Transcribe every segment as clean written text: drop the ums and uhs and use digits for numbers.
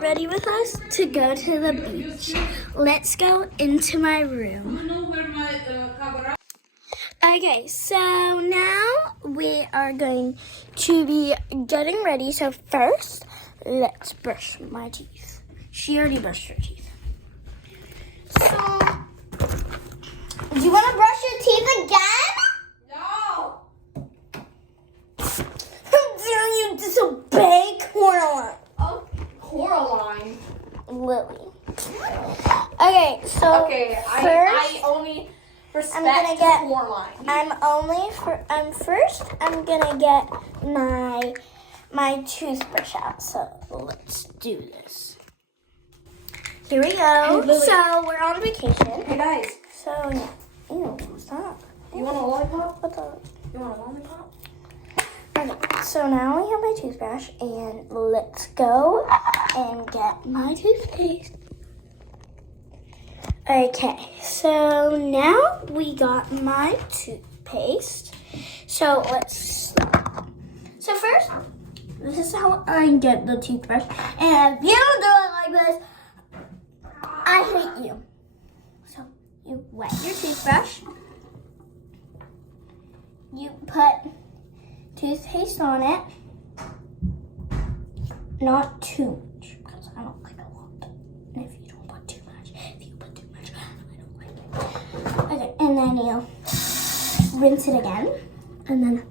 get ready with us to go to the beach. Let's go into my room. Okay, so now we are going to be getting ready. So first, let's brush my teeth. She already brushed her teeth. So, do you want to brush your teeth again? No! How dare you disobey Coraline? Oh, Coraline. Lily. Okay, so Okay, first, I only respect I'm gonna get. Coraline. I'm gonna get my toothbrush out. So let's do this. Here we go. Hey, So we're on vacation. Hey guys, So yeah. Ew, stop. you want a lollipop? What the? You want a lollipop? Okay, so now we have my toothbrush, and let's go and get my toothpaste. Okay, so now we got my toothpaste. So so first, this is how I get the toothbrush. And if you don't do it like this, I hate you. So you wet your toothbrush. You put toothpaste on it. Not too much, because I don't like a lot. And if you don't put too much, if you put too much, I don't like it. Okay, and then you rinse it again. And then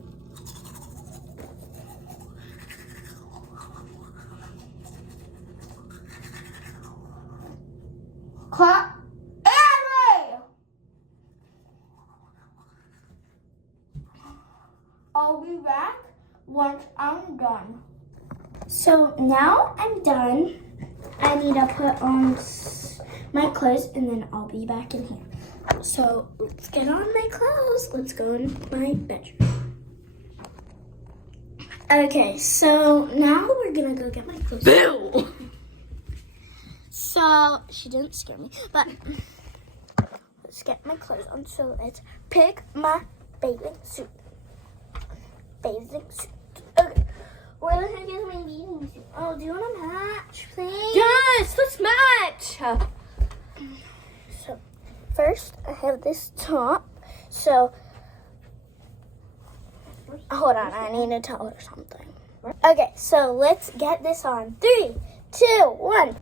clap. I'll be back once I'm done. So now I'm done. I need to put on my clothes and then I'll be back in here. So let's get on my clothes. Let's go in my bedroom. Okay, so now we're gonna go get my clothes. Boo! So she didn't scare me, but let's get my clothes on. So let's pick my bathing suit. Okay. Where the heck is my bathing suit? Oh, do you want to match, please? Yes, let's match! So, first, I have this top. So, hold on. I need to tell her something. Okay, so let's get this on. 3, 2, 1.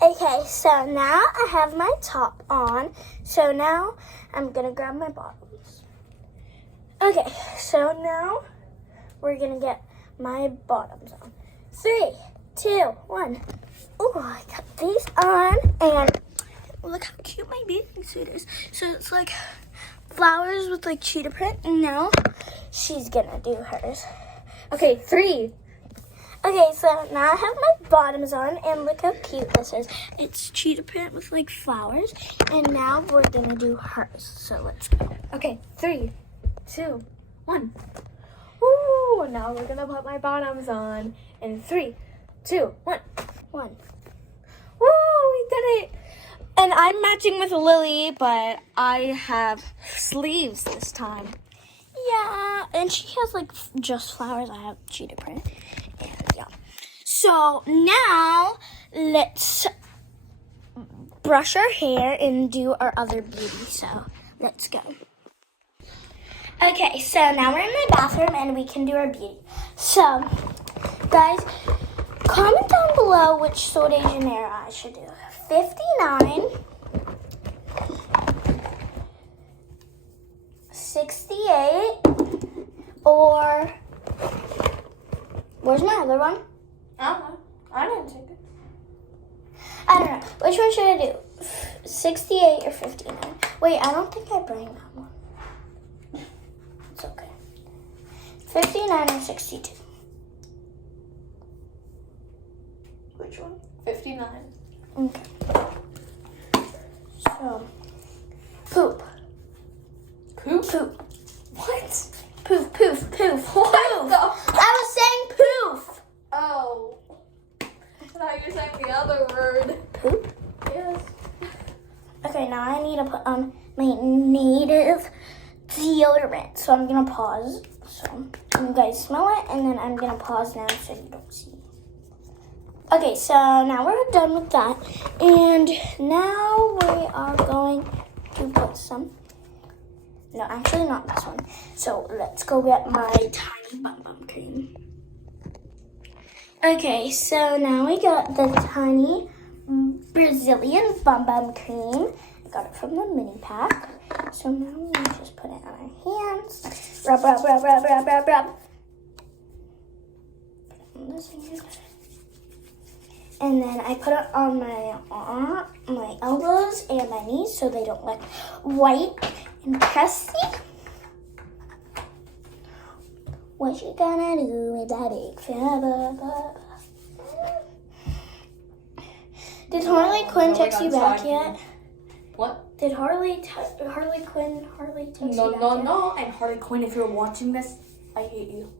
Okay, so now I have my top on. So now I'm going to grab my bottoms. Okay, so now we're going to get my bottoms on. 3, 2, 1. Oh, I got these on, and look how cute my bathing suit is. So it's like flowers with like cheetah print, and now she's going to do hers. Okay, 3. Okay, so now I have my bottoms on, and look how cute this is. It's cheetah print with like flowers, and now we're going to do hers. So let's go. Okay, 3, 2, 1. Ooh, now we're gonna put my bottoms on. In 3, 2, 1. 1. Woo, we did it! And I'm matching with Lily, but I have sleeves this time. Yeah, and she has like just flowers. I have cheetah print. And yeah. So now let's brush our hair and do our other beauty. So let's go. Okay, so now we're in my bathroom and we can do our beauty. So, guys, comment down below which Sol de Janeiro I should do. 59, 68, or where's my other one? I don't know. I didn't take it. I don't know. Which one should I do? 68 or 59? Wait, I don't think I bring that one. It's okay. 59 or 62? Which one? 59. Okay. So, poop. Poop? Poop. What? Poof, poof, poof. What Poof. the? I was saying poof. Oh. I thought you were saying the other word. Poop? Yes. Okay, now I need to put on my native deodorant. So I'm going to pause. So you guys smell it, and then I'm going to pause now so you don't see. Okay, so now we're done with that. And now we are going to put some. No, actually not this one. So let's go get my tiny bum cream. Okay, so now we got the tiny Brazilian bum cream. I got it from the mini pack. So now we just put it on our hands. Rub, rub, rub, rub, rub, rub, rub. Put it on this hand. And then I put it on my arm, my elbows, and my knees so they don't look white and crusty. What you gonna do with that big feather? Did Harley Quinn text you back yet? What? Did Harley text you back yet? No. And Harley Quinn, if you're watching this, I hate you.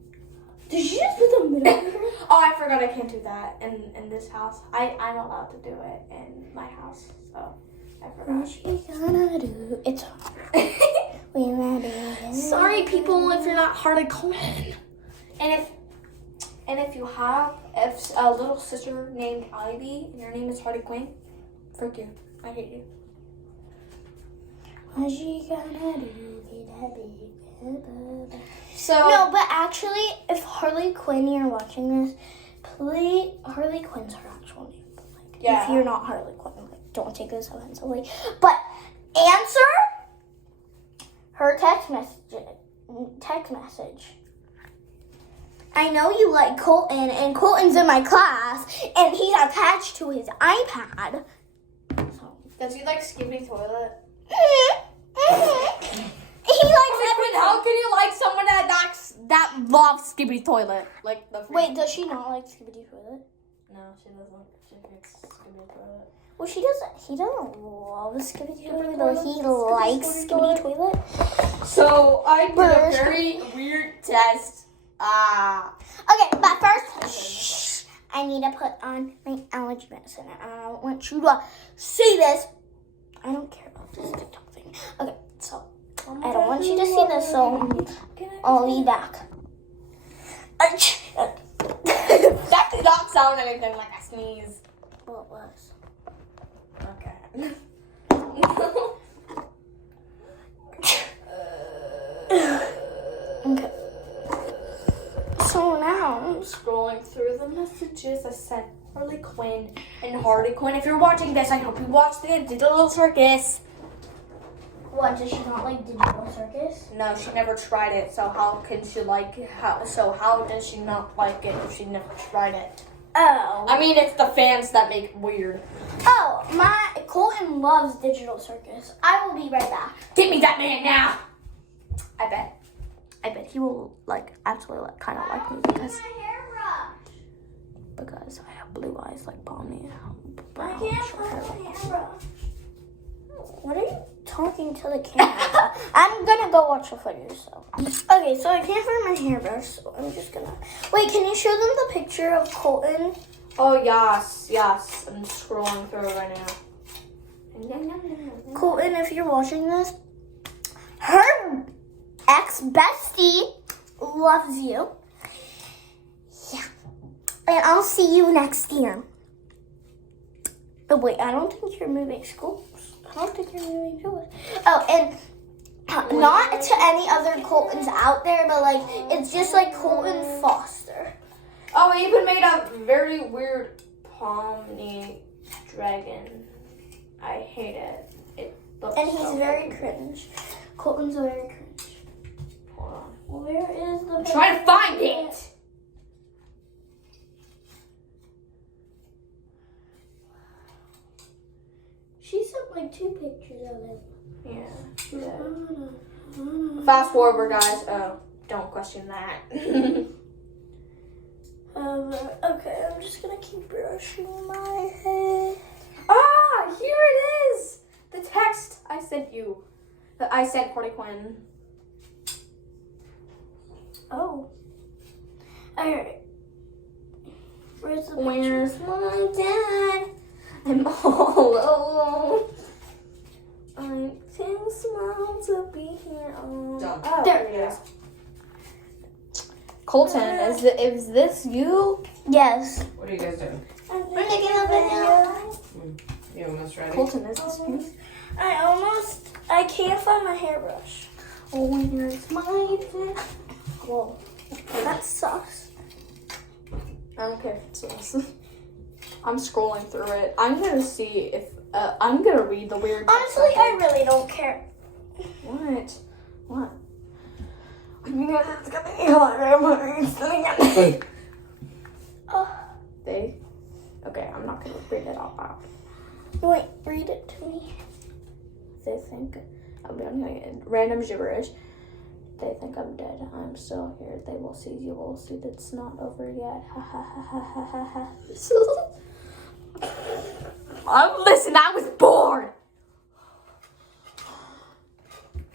Did you just put the middle finger? Oh, I forgot I can't do that in this house. I'm allowed to do it in my house, so I forgot. What you gonna do? It's we gonna do. Sorry, people, if you're not Harley Quinn. And if you have a little sister named Ivy and your name is Harley Quinn, frick you. I hate you. What you gonna do with that big feather? So No, but actually, if Harley Quinn, you're watching this, please, Harley Quinn's her actual name. But like, yeah. If you're not Harley Quinn, like, don't take this offensively. But answer her text message. I know you like Colton, and Colton's in my class, and he's attached to his iPad. So. Does he like Skippy Toilet? He likes everything. How can you like someone that loves Skippy Toilet? Like the Wait, does she not like Skibbity Toilet? No, she doesn't. She hates Skippy Toilet. Well, he doesn't love Skibbity Toilet, but he likes Skibbity Toilet. So I did a very weird test. Okay, but first, I need to put on my allergy medicine. I don't want you to see this. I don't care about this TikTok thing. Okay, so I don't want you to see this, so I'll be back. That did not sound anything like a sneeze. Well, it was. Okay. Okay. So now I'm scrolling through the messages I sent Harley Quinn. And Harley Quinn, if you're watching this, I hope you watched the Digital Circus. What, does she not like Digital Circus? No, she never tried it. So how can she like how does she not like it if she never tried it? Oh. I mean, it's the fans that make it weird. Oh, Colton loves Digital Circus. I will be right back. Give me that man now. I bet he will actually kind of like me because I have blue eyes like Bonnie. I can't find my hairbrush. What are you talking to the camera? I'm gonna go watch the footage. So okay, so I can't find my hairbrush, so I'm just gonna wait. Can you show them the picture of Colton? Oh yes. I'm scrolling through it right now. Colton, if you're watching this, her ex-bestie loves you. Yeah. And I'll see you next year. Oh, wait, I don't think you're moving schools. I don't think you're moving schools. Oh, and not to any other Coltons out there, but, it's just, Colton Foster. Oh, he even made a very weird Pomni dragon. I hate it. And he's very cringe. Colton's very cringe. Hold on. Where is the picture? Try to find it. She sent 2 pictures of it. Yeah. Fast forward, guys. Oh, don't question that. Okay, I'm just gonna keep brushing my hair. Ah, here it is. The text I sent you. I sent Harley Quinn. Oh. Alright. Where's the picture? Where's my dad? I'm all alone. I'm too small to be here alone. Oh, There. it is. Colton, is this you? Yes. What are you guys doing? I'm making a video. You almost ready? Colton is excuse. I can't find my hairbrush. Oh, where's my thing? Whoa, that sucks. I don't care if it says. I'm scrolling through it. I'm gonna see if I'm gonna read the weird. Honestly, I really don't care. What? What? I mean, it's gonna be hard. They. Okay, I'm not gonna read it out loud. Wait, read it to me. They think I'm doing random gibberish. They think I'm dead. I'm still here. They will see. You will see. That's not over yet. Ha ha ha ha ha ha ha. Listen, I was bored.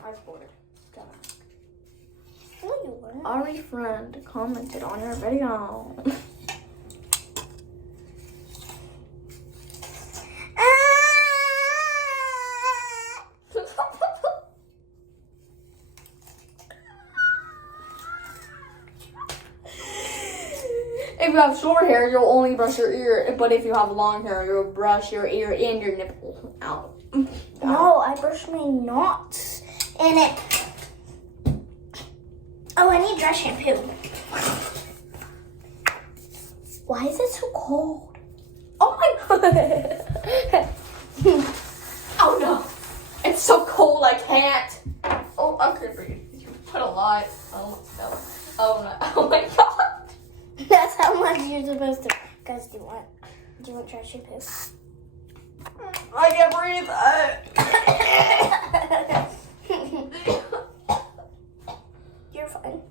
I was bored. No, you weren't. Ari friend commented on your video. If you have short hair, you'll only brush your ear. But if you have long hair, you'll brush your ear and your nipple out. No, I brushed my knots in it. Oh, I need dry shampoo. Why is it so cold? Oh my god! Oh no! It's so cold I can't. Oh, I could breathe. You put a lot. Oh no! Oh no! Oh my god! That's how much you're supposed to. Guys, do you want dry shampoo? I can't breathe. You're fine.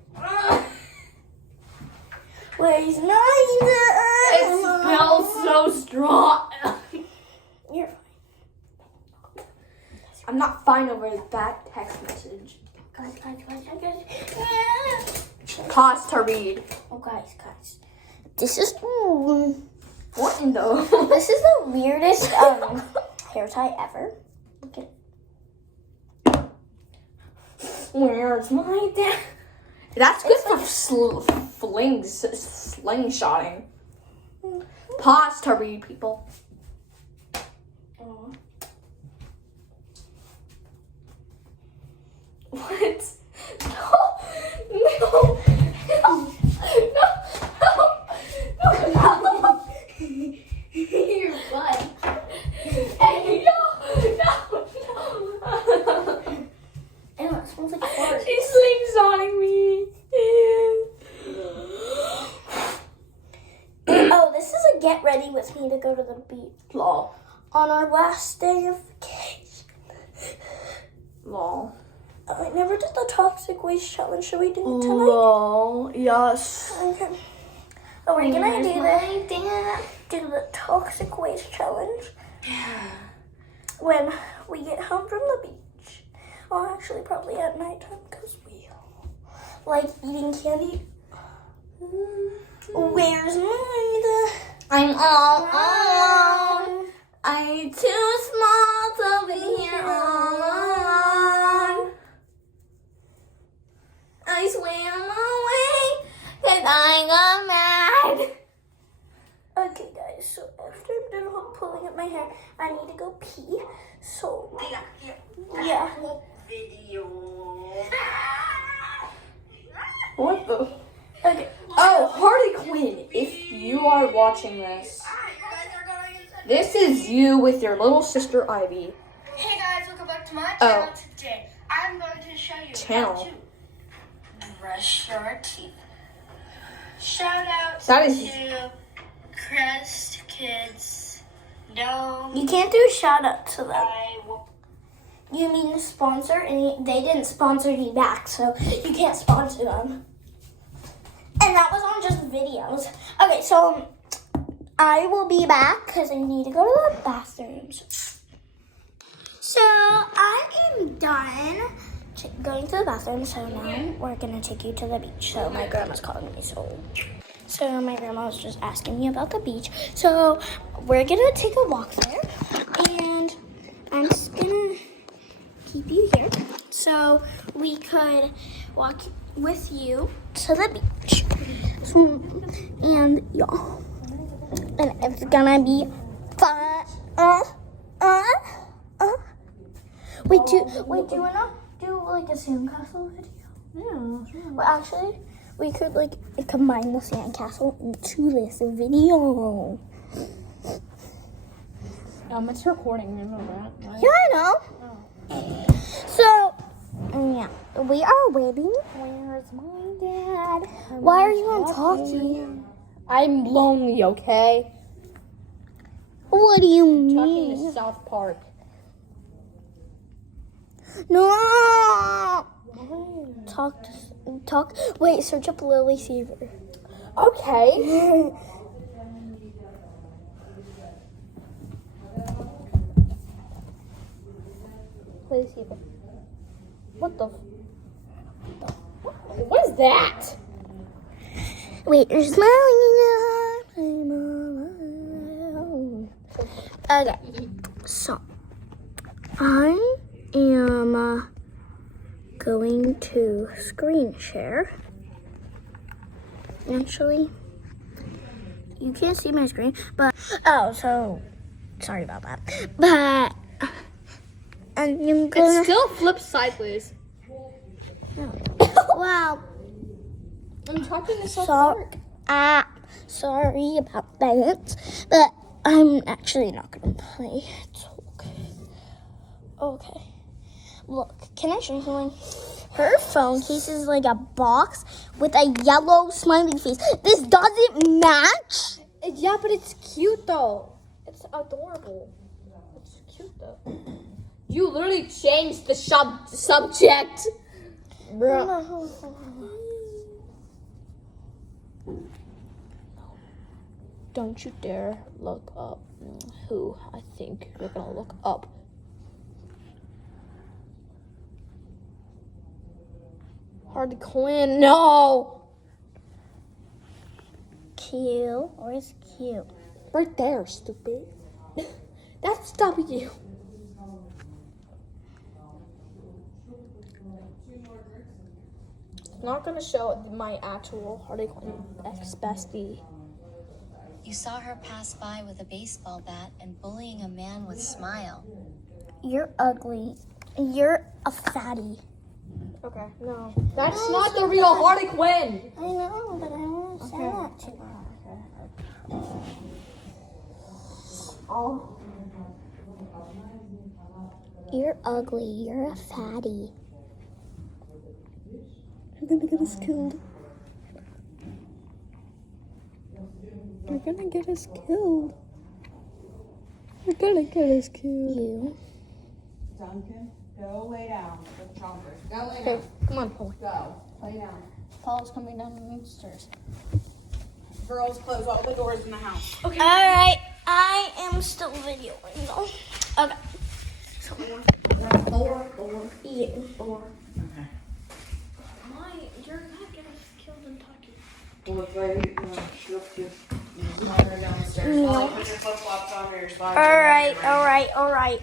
Where's mine? It smells so strong. You're fine. I'm not fine over that text message. Guys. Pause to read. Oh, guys. This is What in the? this is the weirdest hair tie ever. Look at it. Where's my dad? That's good for slingshotting. Pause to read, people. What? No. You're fun. Hey, no. Ew, it smells like fart. She's slingshotting me. Oh, this is a get ready with me to go to the beach Lol. on our last day of vacation. Lol. I never did the toxic waste challenge. Should we do it tonight? Lol. Yes. Okay. Oh, we're gonna do the toxic waste challenge when we get home from the beach. Well, actually, probably at nighttime because we like eating candy. Where's mine? I'm all alone. I'm too small to be here alone. I swam away because I got mad. Okay, guys, so after I'm done pulling up my hair, I need to go pee. So, yeah. What the? Okay. Oh, Harley Quinn, if you are watching this, this is you with your little sister Ivy. Hey guys, welcome back to my channel. Today I'm going to show you how to brush your teeth. Shout out to Crest Kids. No, You can't do a shout out to them. You mean the sponsor? And they didn't sponsor me back, so you can't sponsor them. And that was on just videos. Okay, so I will be back because I need to go to the bathrooms. So I am done going to the bathroom. So now we're gonna take you to the beach. So my grandma's calling me. So my grandma was just asking me about the beach. So we're gonna take a walk there, and I'm just gonna keep you here so we could walk with you to the beach. And y'all, And it's gonna be fun. Wait, do you wanna do like a sandcastle video? Yeah, sure. Well, actually, we could like combine the sandcastle into this video. It's recording, remember that? Right? Yeah, I know. Oh. So, yeah, we are waiting. Where's my dad? Why are you on talkie? I'm lonely, okay? What do you Talking to mean? South Park. No. Talk. Wait, search up Lily Seaver. Okay. Lily Seaver. What the? What is that? Wait, you're smiling. Okay, so I am going to screen share. Actually, you can't see my screen, but so sorry about that. But I'm It gonna. still flips sideways. Wow. I'm talking to South Park. Sorry about that, but I'm actually not gonna play. It's okay. Look, can I show you something? Her phone case is like a box with a yellow smiley face. This doesn't match. Yeah, but it's cute though. It's adorable. It's cute though. You literally changed the subject. Bro. Don't you dare look up who I think you're gonna look up. Harley Quinn, no! Q. Where's Q? Right there, stupid. That's W. Not gonna show my actual Harley Quinn ex-bestie. You saw her pass by with a baseball bat and bullying a man with Smile. You're ugly. You're a fatty. Okay, no. That's not the real Harley Quinn! I know, but I want to say that to her. Oh. You're ugly. You're a fatty. You're gonna get us killed. You're gonna get us killed. You're gonna get us killed. You. Duncan, go lay down with Chomper. Go lay Okay, down. come on, Paul. Go. Lay down. Paul's coming down the stairs. Girls, close all the doors in the house. All right. I am still videoing though. Okay. So Four. you. Okay. You're not gonna us killed in talking. Well, if you slide her downstairs. No. Put your flip-flops on or your slides. All right.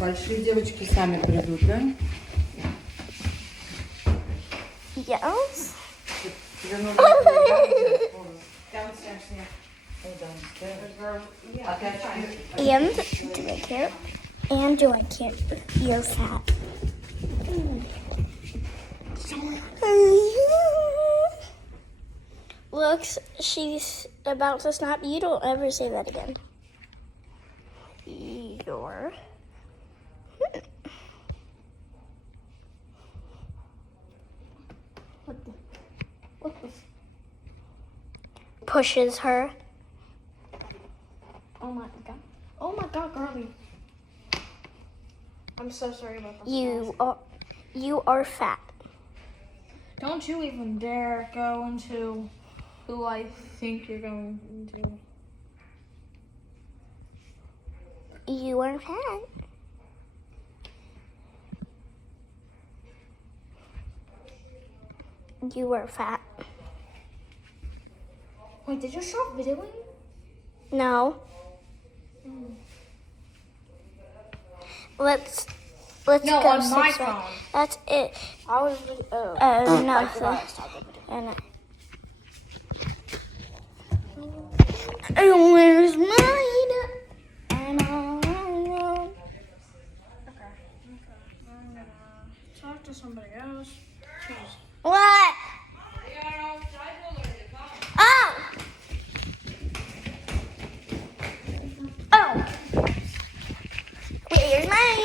Большие девочки сами придут, да? Yes. Тебе нужно downstairs, yeah. Oh, downstairs. Опять. And do I care? And do I care? You're fat. Looks, she's about to snap. You don't ever say that again. You're. What the? Pushes her. Oh my god, girlie. I'm so sorry about this. You are fat. Don't you even dare go into who I think you're going into. You are fat. You are fat. Wait, did you stop videoing? No. Let's No, go on my subscribe. phone. That's it. I was. No. I forgot I stopped the video. And And where's mine? And all alone. Okay. I'm gonna talk to somebody else. Jeez. What? Oh! Oh! Where's mine?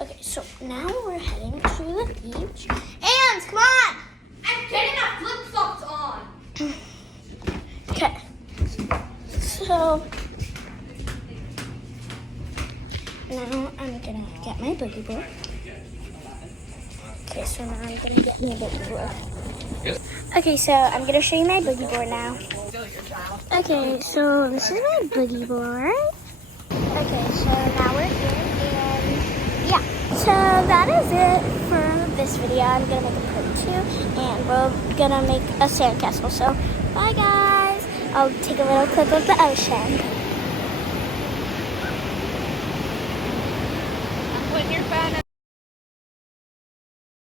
Okay, so now we're heading to the beach. And come on! I'm getting my flip-flops on. Okay. So now I'm gonna get my boogie board. Okay, so now I'm gonna get my boogie board. Okay, so I'm gonna show you my boogie board now. Okay, so this is my boogie board. Okay, so now we're here, and yeah. So that is it for this video. I'm gonna make a part 2, and we're gonna make a sandcastle. So bye, guys. I'll take a little clip of the ocean. I'm putting your phone